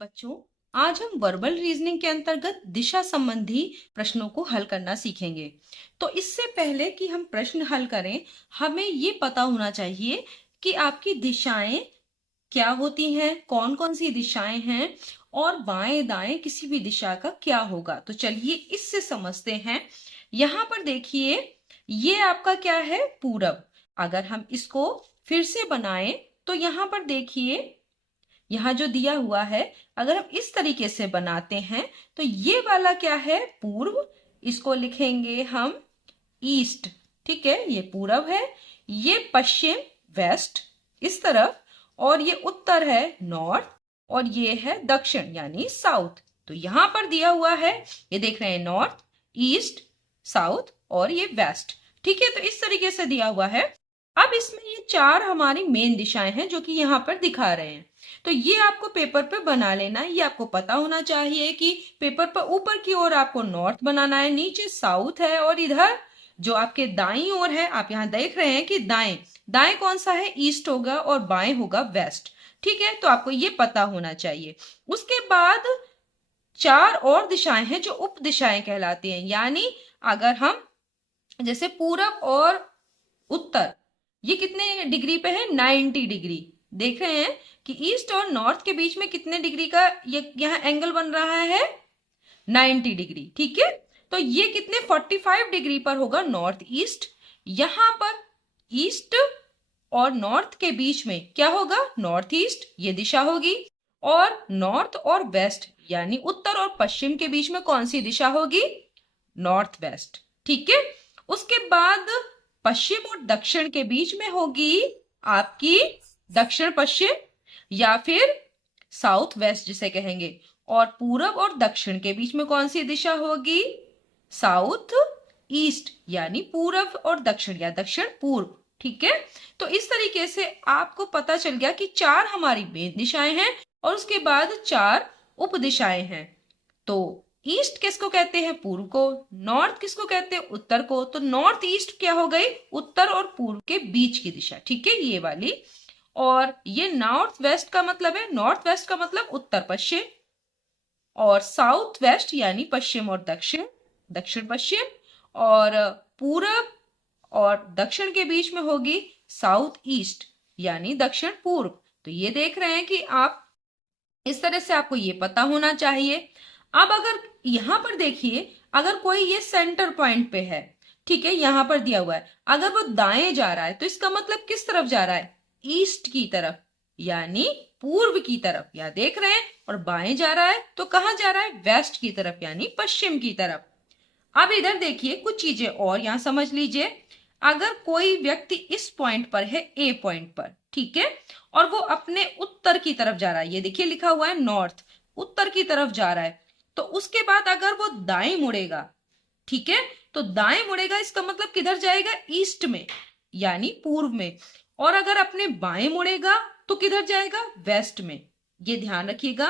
बच्चों, आज हम वर्बल रीजनिंग के अंतर्गत दिशा संबंधी प्रश्नों को हल करना सीखेंगे। तो इससे पहले कि हम प्रश्न हल करें, हमें ये पता होना चाहिए कि आपकी दिशाएं क्या होती हैं, कौन कौन सी दिशाएं हैं और बाएं दाएं किसी भी दिशा का क्या होगा। तो चलिए इससे समझते हैं। यहाँ पर देखिए, ये आपका क्या है, पूरब। अगर हम इसको फिर से बनाएं तो यहाँ पर देखिए, यहाँ जो दिया हुआ है, अगर हम इस तरीके से बनाते हैं तो ये वाला क्या है, पूर्व। इसको लिखेंगे हम ईस्ट। ठीक है, ये पूरब है। ये पश्चिम, वेस्ट इस तरफ। और ये उत्तर है, नॉर्थ। और ये है दक्षिण यानी साउथ। तो यहां पर दिया हुआ है, ये देख रहे हैं, नॉर्थ, ईस्ट, साउथ और ये वेस्ट। ठीक है, तो इस तरीके से दिया हुआ है। अब इसमें ये चार हमारी मेन दिशाएं हैं जो कि यहाँ पर दिखा रहे हैं। तो ये आपको पेपर पे बना लेना है। ये आपको पता होना चाहिए कि पेपर पर ऊपर की ओर आपको नॉर्थ बनाना है, नीचे साउथ है, और इधर जो आपके दाईं ओर है, आप यहाँ देख रहे हैं कि दाएं दाएं कौन सा है, ईस्ट होगा, और बाएं होगा वेस्ट। ठीक है, तो आपको ये पता होना चाहिए। उसके बाद चार और दिशाएं हैं जो उप दिशाएं कहलाती हैं। यानी अगर हम जैसे पूरब और उत्तर, ये कितने डिग्री पे है, 90 डिग्री। देख रहे हैं कि ईस्ट और नॉर्थ के बीच में कितने डिग्री का ये यहाँ एंगल बन रहा है, 90 डिग्री। ठीक है, तो ये कितने 45 डिग्री पर होगा नॉर्थ ईस्ट। यहां पर ईस्ट और नॉर्थ के बीच में क्या होगा, नॉर्थ ईस्ट, ये दिशा होगी। और नॉर्थ और वेस्ट यानी उत्तर और पश्चिम के बीच में कौन सी दिशा होगी, नॉर्थ वेस्ट। ठीक है, उसके बाद पश्चिम और दक्षिण के बीच में होगी आपकी दक्षिण पश्चिम या फिर साउथ वेस्ट जिसे कहेंगे। और पूरब और दक्षिण के बीच में कौन सी दिशा होगी, साउथ ईस्ट यानी पूरब और दक्षिण या दक्षिण पूर्व। ठीक है, तो इस तरीके से आपको पता चल गया कि चार हमारी मेन दिशाएं हैं और उसके बाद चार उप दिशाएं हैं। तो ईस्ट किसको कहते हैं, पूर्व को। नॉर्थ किसको कहते हैं, उत्तर को। तो नॉर्थ ईस्ट क्या हो गई, उत्तर और पूर्व के बीच की दिशा। ठीक है, ये वाली। और ये नॉर्थ वेस्ट का मतलब है, नॉर्थ वेस्ट का मतलब उत्तर पश्चिम, और साउथ वेस्ट यानी पश्चिम और दक्षिण, दक्षिण पश्चिम। और पूरब और दक्षिण के बीच में होगी साउथ ईस्ट यानी दक्षिण पूर्व। तो ये देख रहे हैं कि आप इस तरह से आपको ये पता होना चाहिए। अब अगर यहां पर देखिए, अगर कोई ये सेंटर पॉइंट पे है, ठीक है, यहां पर दिया हुआ है, अगर वो दाएं जा रहा है तो इसका मतलब किस तरफ जा रहा है, ईस्ट की तरफ यानी पूर्व की तरफ, यहां देख रहे हैं। और बाएं जा रहा है तो कहां जा रहा है, वेस्ट की तरफ यानी पश्चिम की तरफ। अब इधर देखिए कुछ चीजें और यहां समझ लीजिए। अगर कोई व्यक्ति इस पॉइंट पर है, ए पॉइंट पर, ठीक है, और वो अपने उत्तर की तरफ जा रहा है, ये देखिए लिखा हुआ है नॉर्थ, उत्तर की तरफ जा रहा है। तो उसके बाद अगर वो दाएं मुड़ेगा, ठीक है, तो दाएं मुड़ेगा इसका मतलब किधर जाएगा, ईस्ट में यानी पूर्व में। और अगर अपने बाएं मुड़ेगा तो किधर जाएगा, वेस्ट में। ये ध्यान रखिएगा।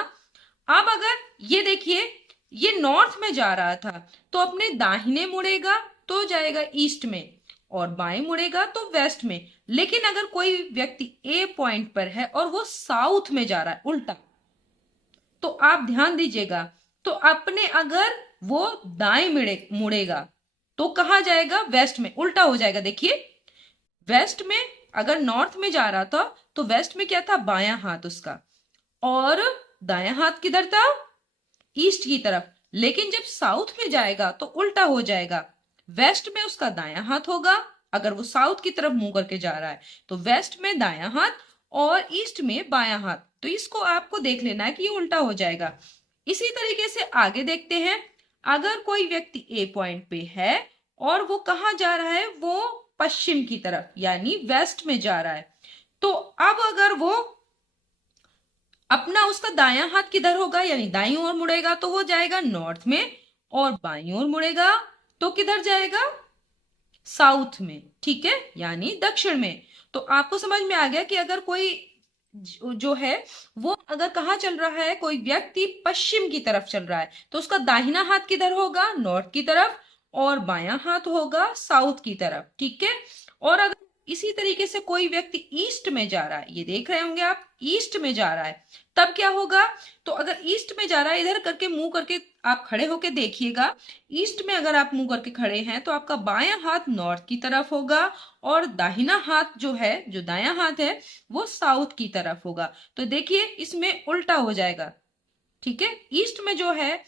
अब अगर ये देखिए, ये नॉर्थ में जा रहा था तो अपने दाहिने मुड़ेगा तो जाएगा ईस्ट में, और बाएं मुड़ेगा तो वेस्ट में। लेकिन अगर कोई व्यक्ति ए पॉइंट पर है और वो साउथ में जा रहा है, उल्टा, तो आप ध्यान दीजिएगा, तो अपने अगर वो दाएं मुड़ेगा तो कहां जाएगा, वेस्ट में, उल्टा हो जाएगा। देखिए, वेस्ट में अगर नॉर्थ में जा रहा था तो वेस्ट में क्या था, बायां हाथ उसका, और दायां हाथ किधर था, ईस्ट की तरफ। लेकिन जब साउथ में जाएगा तो उल्टा हो जाएगा, वेस्ट में उसका दायां हाथ होगा। अगर वो साउथ की तरफ मुंह करके जा रहा है तो वेस्ट में दायां हाथ और ईस्ट में बायां हाथ। तो इसको आपको देख लेना है कि ये उल्टा हो जाएगा। इसी तरीके से आगे देखते हैं। अगर कोई व्यक्ति ए पॉइंट पे है और वो कहां जा रहा है, वो पश्चिम की तरफ यानी वेस्ट में जा रहा है, तो अब अगर वो अपना उसका दायां हाथ किधर होगा यानी दाईं ओर मुड़ेगा तो वो जाएगा नॉर्थ में, और बाईं ओर मुड़ेगा तो किधर जाएगा, साउथ में। ठीक है, यानी दक्षिण में। तो आपको समझ में आ गया कि अगर कोई जो है वो अगर कहाँ चल रहा है, कोई व्यक्ति पश्चिम की तरफ चल रहा है तो उसका दाहिना हाथ किधर होगा, नॉर्थ की तरफ, और बायां हाथ होगा साउथ की तरफ। ठीक है, और अगर इसी तरीके से कोई व्यक्ति ईस्ट में जा रहा है, ये देख रहे होंगे आप, ईस्ट में जा रहा है, तब क्या होगा? तो अगर ईस्ट में जा रहा है, इधर करके मुंह करके आप खड़े होके देखिएगा, ईस्ट में अगर आप मुंह करके खड़े हैं तो आपका बायां हाथ नॉर्थ की तरफ होगा और दाहिना हाथ जो है, जो दायां हाथ है, वो साउथ की तरफ होगा। तो देखिए इसमें उल्टा हो जाएगा, ठीक है। ईस्ट में जो है,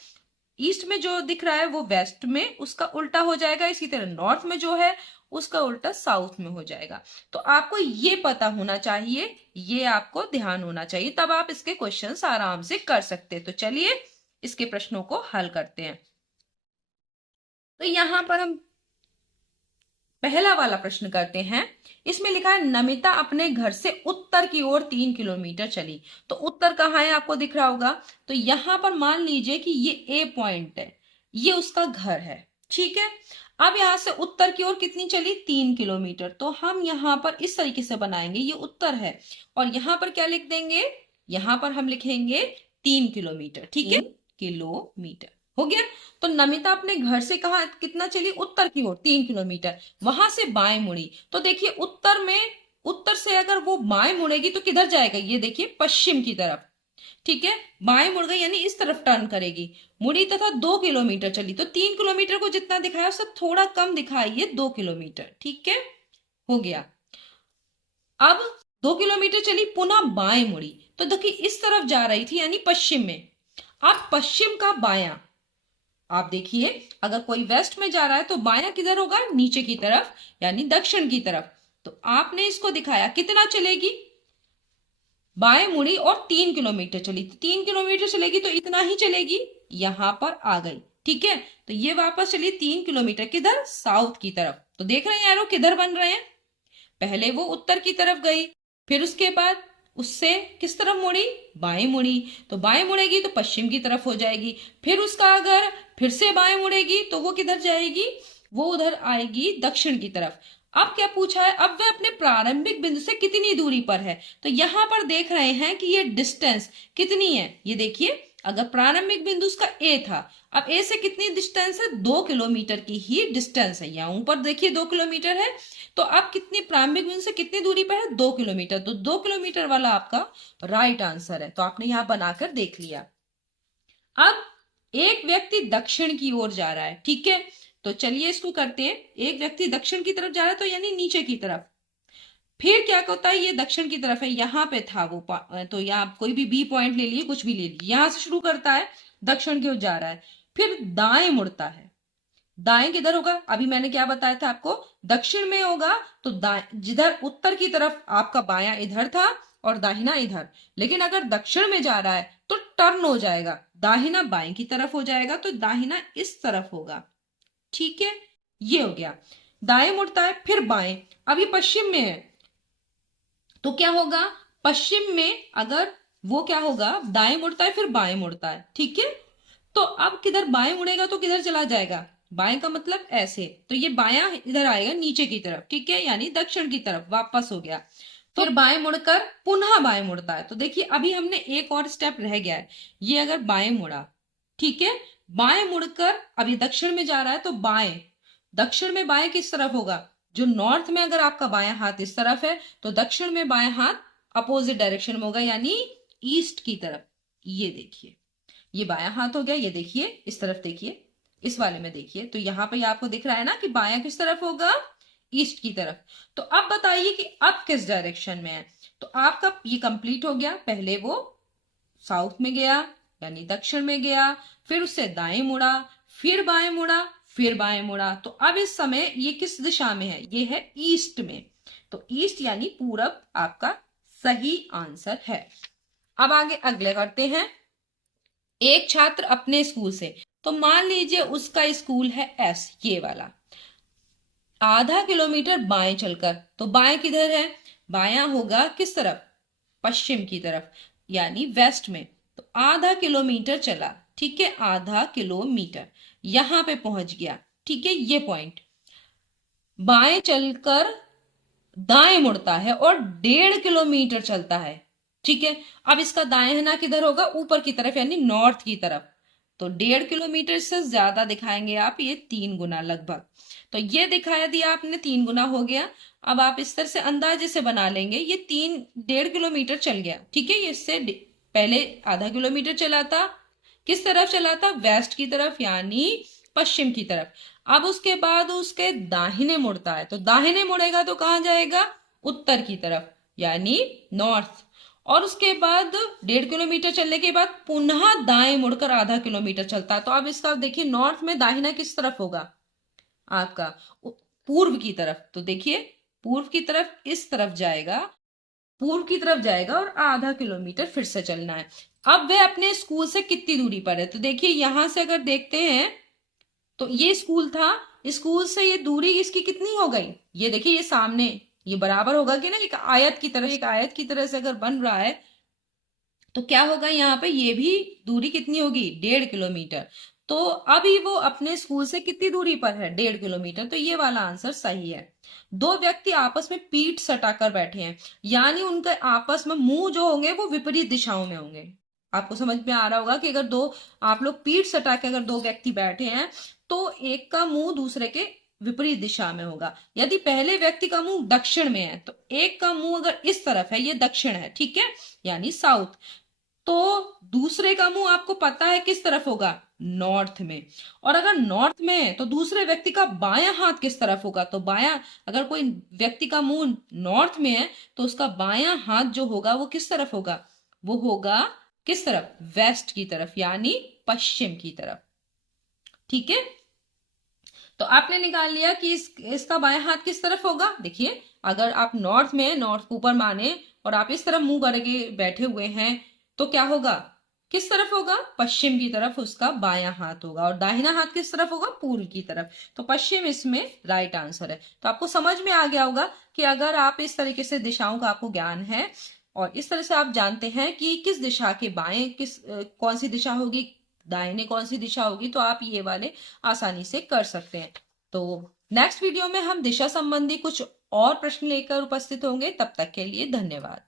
ईस्ट में जो दिख रहा है वो वेस्ट में, उसका उल्टा हो जाएगा। इसी तरह नॉर्थ में जो है उसका उल्टा साउथ में हो जाएगा। तो आपको ये पता होना चाहिए, ये आपको ध्यान होना चाहिए, तब आप इसके क्वेश्चंस आराम से कर सकते हैं। तो चलिए इसके प्रश्नों को हल करते हैं। तो यहां पर हम पहला वाला प्रश्न करते हैं। इसमें लिखा है नमिता अपने घर से उत्तर की ओर 3 किलोमीटर चली। तो उत्तर कहाँ है आपको दिख रहा होगा। तो यहां पर मान लीजिए कि ये ए पॉइंट है, ये उसका घर है, ठीक है। अब यहां से उत्तर की ओर कितनी चली? 3 किलोमीटर। तो हम यहां पर इस तरीके से बनाएंगे, ये उत्तर है और यहां पर क्या लिख देंगे? यहां पर हम लिखेंगे 3 किलोमीटर, ठीक है, किलोमीटर हो गया। तो नमिता अपने घर से कहा कितना चली? उत्तर की ओर 3 किलोमीटर, वहां से बाएं मुड़ी। तो देखिए उत्तर में, उत्तर से अगर वो बाएं मुड़ेगी तो किधर जाएगा? ये देखिए पश्चिम की तरफ, ठीक है। बाएं मुड़ गई यानी इस तरफ टर्न करेगी, मुड़ी तथा 2 किलोमीटर चली। तो 3 किलोमीटर को जितना दिखाया उससे थोड़ा कम दिखाइए, 2 किलोमीटर, ठीक है, हो गया। अब 2 किलोमीटर चली, पुनः बाएं मुड़ी। तो देखिए इस तरफ जा रही थी यानी पश्चिम में। अब पश्चिम का बायां, आप देखिए अगर कोई वेस्ट में जा रहा है तो बायां किधर होगा? नीचे की तरफ यानी दक्षिण की तरफ। तो आपने इसको दिखाया कितना चलेगी? बाएं मुड़ी और 3 किलोमीटर चली। 3 किलोमीटर चलेगी तो इतना ही चलेगी, यहां पर आ गई, ठीक है। तो ये वापस चली 3 किलोमीटर, किधर? साउथ की तरफ। तो देख रहे हैं यारो किधर बन रहे हैं? पहले वो उत्तर की तरफ गई, फिर उसके बाद उससे किस तरफ मुड़ी? बाएं मुड़ी। तो बाएं मुड़ेगी तो पश्चिम की तरफ हो जाएगी। फिर उसका अगर फिर से बाएं मुड़ेगी तो वो किधर जाएगी? वो उधर आएगी दक्षिण की तरफ। अब क्या पूछा है? अब वह अपने प्रारंभिक बिंदु से कितनी दूरी पर है। तो यहां पर देख रहे हैं कि ये डिस्टेंस कितनी है। ये देखिए अगर प्रारंभिक बिंदु उसका ए था, अब ए से कितनी डिस्टेंस है? 2 किलोमीटर की ही डिस्टेंस है। यहाँ ऊपर देखिए 2 किलोमीटर है, तो आप कितनी प्रारंभिक बिंदु से कितनी दूरी पर है? 2 किलोमीटर। तो 2 किलोमीटर वाला आपका राइट आंसर है। तो आपने यहां बनाकर देख लिया। अब एक व्यक्ति दक्षिण की ओर जा रहा है, ठीक है। तो चलिए इसको करते हैं। एक व्यक्ति दक्षिण की तरफ जा रहा है तो यानी नीचे की तरफ। फिर क्या होता है? ये दक्षिण की तरफ है, यहाँ पे था वो तो यहाँ कोई भी बी पॉइंट ले लिए, कुछ भी ले लिए, यहां से शुरू करता है, दक्षिण की ओर जा रहा है, फिर दाएं मुड़ता है। दाएं किधर होगा? अभी मैंने क्या बताया था आपको, दक्षिण में होगा तो दाएं, जिधर उत्तर की तरफ आपका बायां इधर था और दाहिना इधर। लेकिन अगर दक्षिण में जा रहा है तो टर्न हो जाएगा, दाहिना बाएं की तरफ हो जाएगा, तो दाहिना इस तरफ होगा, ठीक है। ये हो गया, दाएं मुड़ता है फिर बाएं। अभी पश्चिम में है तो क्या होगा? पश्चिम में अगर वो क्या होगा? दाएं मुड़ता है फिर बाएं मुड़ता है, ठीक है। तो अब किधर बाएं मुड़ेगा तो किधर चला जाएगा? बाएं का मतलब ऐसे, तो ये बायां इधर आएगा नीचे की तरफ, ठीक है, यानी दक्षिण की तरफ वापस हो गया। फिर बाएं मुड़कर पुनः बाएं मुड़ता है। तो देखिए अभी हमने एक और स्टेप रह गया है। ये अगर बाएं मुड़ा, ठीक है, बाएं मुड़कर अभी दक्षिण में जा रहा है तो बाएं, दक्षिण में बाएं किस तरफ होगा? जो नॉर्थ में अगर आपका बायां हाथ इस तरफ है तो दक्षिण में बायां हाथ अपोजिट डायरेक्शन में होगा, यानी ईस्ट की तरफ। ये देखिए ये बायां हाथ हो गया, ये देखिए इस तरफ, देखिए इस वाले में देखिए, तो यहाँ पे आपको दिख रहा है ना कि बायां किस तरफ होगा? ईस्ट की तरफ। तो अब बताइए कि अब किस डायरेक्शन में है। तो आपका ये कंप्लीट हो गया। पहले वो साउथ में गया यानी दक्षिण में गया, फिर उससे दाएं मुड़ा, फिर बाएं मुड़ा, फिर बाएं मुड़ा। तो अब इस समय ये किस दिशा में है? ये है ईस्ट में। तो ईस्ट यानी पूरब आपका सही आंसर है। अब आगे अगले करते हैं। एक छात्र अपने स्कूल से, तो मान लीजिए उसका स्कूल है एस, ये वाला, आधा किलोमीटर बाएं चलकर। तो बाएं किधर है? बायां होगा किस तरफ? पश्चिम की तरफ यानी वेस्ट में। तो आधा किलोमीटर चला, ठीक है, आधा किलोमीटर, यहां पे पहुंच गया, ठीक है। ये पॉइंट बाएं चलकर दाएं मुड़ता है और 1.5 किलोमीटर चलता है, ठीक है। अब इसका दाएं है ना किधर होगा? ऊपर की तरफ यानी नॉर्थ की तरफ। तो 1.5 किलोमीटर से ज्यादा दिखाएंगे आप, ये 3 गुना लगभग। तो ये दिखाया दिया आपने, 3 गुना हो गया। अब आप इस तरह से अंदाजे से बना लेंगे, ये 1.5 किलोमीटर चल गया, ठीक है। ये इससे पहले आधा किलोमीटर चला था, किस तरफ चला था, वेस्ट की तरफ यानी पश्चिम की तरफ। अब उसके बाद उसके दाहिने मुड़ता है, तो दाहिने मुड़ेगा तो कहाँ जाएगा, उत्तर की तरफ यानी नॉर्थ। और उसके बाद 1.5 किलोमीटर चलने के बाद पुनः दाएं मुड़कर आधा किलोमीटर चलता है। तो अब इसका देखिए, नॉर्थ में दाहिना किस तरफ होगा आपका, पूर्व की तरफ। तो देखिए पूर्व की तरफ इस तरफ जाएगा, पूर्व की तरफ जाएगा और आधा किलोमीटर फिर से चलना है। अब वह अपने स्कूल से कितनी दूरी पर है, तो देखिए यहां से अगर देखते हैं तो ये स्कूल था, स्कूल से ये दूरी इसकी कितनी हो गई, ये देखिए ये सामने, ये बराबर होगा कि ना, एक आयत की तरह, एक आयत की तरह से अगर बन रहा है तो क्या होगा, यहाँ पे ये भी दूरी कितनी होगी, 1.5 किलोमीटर। तो अभी वो अपने स्कूल से कितनी दूरी पर है, 1.5 किलोमीटर। तो ये वाला आंसर सही है। दो व्यक्ति आपस में पीठ सटाकर बैठे हैं, यानी उनके आपस में मुंह जो होंगे वो विपरीत दिशाओं में होंगे। आपको समझ में आ रहा होगा कि अगर दो आप लोग पीठ सटा के अगर दो व्यक्ति बैठे हैं तो एक का मुंह दूसरे के विपरीत दिशा में होगा। यदि पहले व्यक्ति का मुंह दक्षिण में है तो एक का मुंह अगर इस तरफ है, ये दक्षिण है, ठीक है, यानी साउथ, तो दूसरे का मुंह आपको पता है किस तरफ होगा, नॉर्थ में। और अगर नॉर्थ में है तो दूसरे व्यक्ति का बायां हाथ किस तरफ होगा, तो बायां, अगर कोई व्यक्ति का मुंह नॉर्थ में है तो उसका बायां हाथ जो होगा वो किस तरफ होगा, वो होगा किस तरफ, वेस्ट की तरफ यानी पश्चिम की तरफ, ठीक है। तो आपने निकाल लिया कि इसका बायां हाथ किस तरफ होगा। देखिए अगर आप नॉर्थ में, नॉर्थ को ऊपर माने और आप इस तरफ मुंह करके बैठे हुए हैं तो क्या होगा, किस तरफ होगा, पश्चिम की तरफ उसका बायां हाथ होगा। और दाहिना हाथ किस तरफ होगा, पूर्व की तरफ। तो पश्चिम इसमें राइट आंसर है। तो आपको समझ में आ गया होगा कि अगर आप इस तरीके से दिशाओं का आपको ज्ञान है और इस तरह से आप जानते हैं कि किस दिशा के बाएं कौन सी दिशा होगी, दाहिने कौन सी दिशा होगी, तो आप ये वाले आसानी से कर सकते हैं। तो नेक्स्ट वीडियो में हम दिशा संबंधी कुछ और प्रश्न लेकर उपस्थित होंगे। तब तक के लिए धन्यवाद।